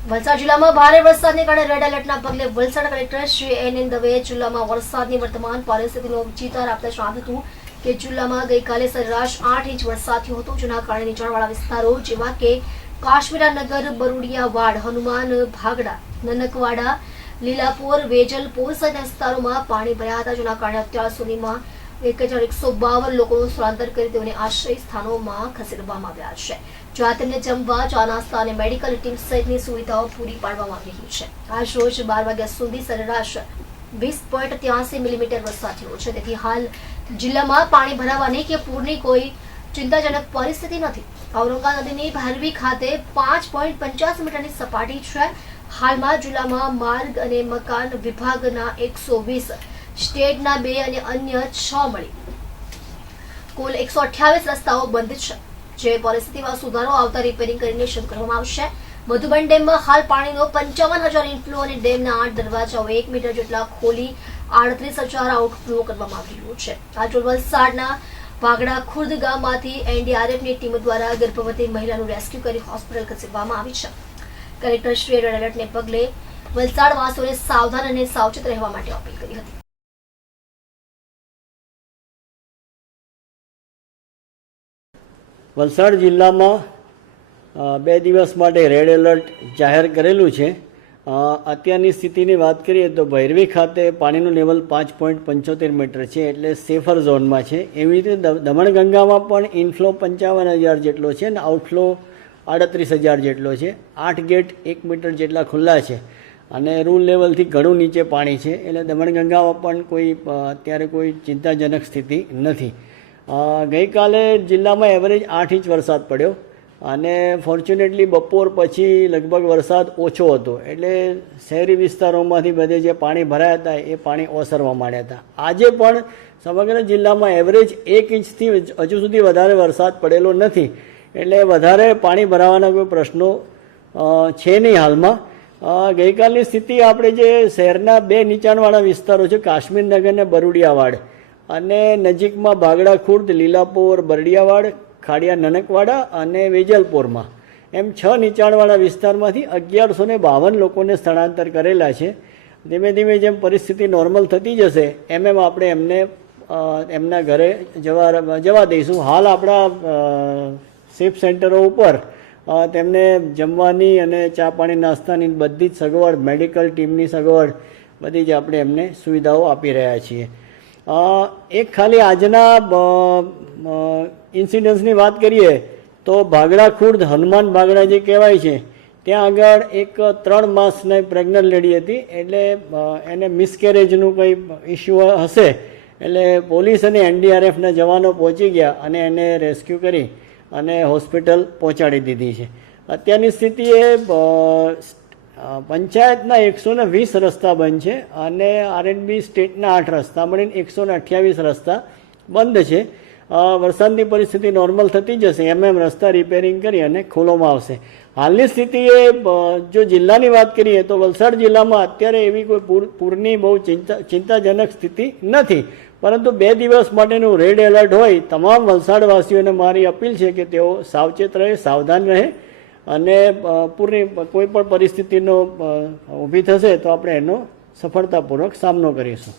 વલસાડ જિલ્લામાં ભારે વરસાદને કારણે રેડ એલર્ટના પગલે Valsad collector Shri N N દવેએ જિલ્લામાં વરસાદની વર્તમાન પરિસ્થિતિનો ચિતાર આપતા જણાવ્યું હતું કે જિલ્લામાં ગઈકાલે સરેરાશ આઠ ઇંચ વરસાદ થયો હતો, જેના કારણે નીચાણવાળા વિસ્તારો જેવા કે કાશ્મીરાનગર બરુડિયાવાડ હનુમાન, ભાગડા, નનકવાડા, લીલાપોર, વેજલપોર સહિતના વિસ્તારોમાં પાણી ભર્યા હતા, જેના કારણે અત્યાર સુધીમાં એક હજાર એકસો બાવન લોકોનું સ્થળાંતર કરી તેઓને આશ્રય સ્થાનોમાં ખસેડવામાં આવ્યા છે. જ્યાં તેમને જમવા, ચા, નાસ્તા અને મેડિકલ ટીમ સહિતની સુવિધાઓ પૂરી પાડવામાં આવી રહી છે. આજ રોજ બાર વાગ્યા સુધી સરેરાશ વીસ પોઈન્ટ ત્યાસી મિલીમીટર વરસાદ થયો છે. તેથી હાલ જિલ્લામાં પાણી ભરાવાની કે પૂરની કોઈ ચિંતાજનક પરિસ્થિતિ નથી. ઔરંગા નદીની ભારવી ખાતે પાંચ પોઈન્ટ પંચાસી મીટરની સપાટી છે. હાલમાં જિલ્લામાં માર્ગ અને મકાન વિભાગના એકસો વીસ સ્ટેટના બે અને અન્ય છ મળી. કુલ એકસો અઠ્યાવીસ રસ્તાઓ બંધ છે. જે પરિસ્થિતિમાં સુધારો આવતા રિપેરિંગ કરીને શરૂ કરવામાં આવશે. મધુબન ડેમમાં હાલ પાણીનો પંચાવન હજાર ઇનફ્લો અને ડેમના આઠ દરવાજાઓ એક મીટર જેટલા ખોલી આડત્રીસ હજાર આઉટફ્લો કરવામાં આવી રહ્યું છે. આજરોજ વલસાડના વાગડા ખુર્દ ગામમાંથી એનડીઆરએફની ટીમ દ્વારા ગર્ભવતી મહિલાનું રેસ્ક્યુ કરી હોસ્પિટલ ખસેડવામાં આવી છે. કલેક્ટર શ્રી રેડ એલર્ટને પગલે વલસાડ વાસીઓને સાવધાન અને સાવચેત રહેવા માટે અપીલ કરી હતી. વલસાડ જિલ્લામાં બે દિવસ માટે રેડ એલર્ટ જાહેર કરેલું છે. અત્યારની સ્થિતિની વાત કરીએ તો ભૈરવી ખાતે પાણીનું લેવલ પાંચ પોઈન્ટ પંચોતેર મીટર છે એટલે સેફર ઝોનમાં છે. એવી રીતે દમણગંગામાં પણ ઇનફ્લો પંચાવન હજાર જેટલો છે અને આઉટફ્લો આડત્રીસ હજાર જેટલો છે. આઠ ગેટ એક મીટર જેટલા ખુલ્લા છે અને રૂલ લેવલથી ઘણું નીચે પાણી છે. એટલે દમણગંગામાં પણ કોઈ અત્યારે કોઈ ચિંતાજનક સ્થિતિ નથી. ગઈકાલે જિલ્લામાં એવરેજ આઠ ઇંચ વરસાદ પડ્યો અને ફોર્ચ્યુનેટલી બપોર પછી લગભગ વરસાદ ઓછો હતો. એટલે શહેરી વિસ્તારોમાંથી બધે જે પાણી ભરાયા હતા એ પાણી ઓસરવા માંડ્યા હતા. આજે પણ સમગ્ર જિલ્લામાં એવરેજ એક ઇંચથી હજુ સુધી વધારે વરસાદ પડેલો નથી. એટલે વધારે પાણી ભરાવાના કોઈ પ્રશ્નો છે નહીં હાલમાં. ગઈકાલની સ્થિતિ આપણે જે શહેરના બે નીચાણવાળા વિસ્તારો છે કાશ્મીરનગર અને બરુડિયાવાડ. અને નજીકમાં ભાગડા ખુર્દ લીલાપોર, બરડિયાવાડ, ખાડિયા, નનકવાડા અને વેજલપોરમાં. એમ છ નીચાણવાળા વિસ્તારમાંથી અગિયારસો ને બાવન લોકોને સ્થળાંતર કરેલા છે. ધીમે ધીમે જેમ પરિસ્થિતિ નોર્મલ થતી જશે, એમ એમ આપણે એમને એમના ઘરે જવા જવા દઈશું. હાલ આપણા સેફ સેન્ટરો ઉપર તેમને જમવાની અને ચા પાણી, નાસ્તાની બધી જ સગવડ, મેડિકલ ટીમની સગવડ, બધી જ આપણે એમને સુવિધાઓ આપી રહ્યા છીએ. એક ખાલી આજના ઇન્સિડન્સની વાત કરીએ, તો ભાગડા ખુર્દ હનુમાન ભાગડા જે કહેવાય છે, ત્યાં આગળ એક ત્રણ માસની પ્રેગ્નન્ટ લેડી હતી, એટલે એને મિસકેરેજનું કંઈ ઇસ્યુ હશે, એટલે પોલીસ અને એનડીઆરએફના જવાનો પહોંચી ગયા અને એને રેસ્ક્યુ કરી અને હોસ્પિટલ પહોંચાડી દીધી છે. અત્યારની સ્થિતિએ પંચાયતના એકસો ને વીસ રસ્તા બંધ છે અને આરએનબી સ્ટેટના આઠ રસ્તા, મળીને એકસો ને અઠ્યાવીસ રસ્તા બંધ છે. વરસાદની પરિસ્થિતિ નોર્મલ થતી જશે એમ એમ રસ્તા રિપેરિંગ કરી અને ખોલવામાં આવશે. હાલની સ્થિતિએ એ જો જિલ્લાની વાત કરીએ તો વલસાડ જિલ્લામાં અત્યારે એવી કોઈ પૂર, પૂરની બહુ ચિંતા, ચિંતાજનક સ્થિતિ નથી. પરંતુ બે દિવસ માટેનું રેડ એલર્ટ હોય, તમામ વલસાડવાસીઓને મારી અપીલ છે કે તેઓ સાવચેત રહે, સાવધાન રહે. અને પૂરની કોઈ પણ પરિસ્થિતિનો ઊભી થશે તો આપણે એનો સફળતાપૂર્વક સામનો કરીશું.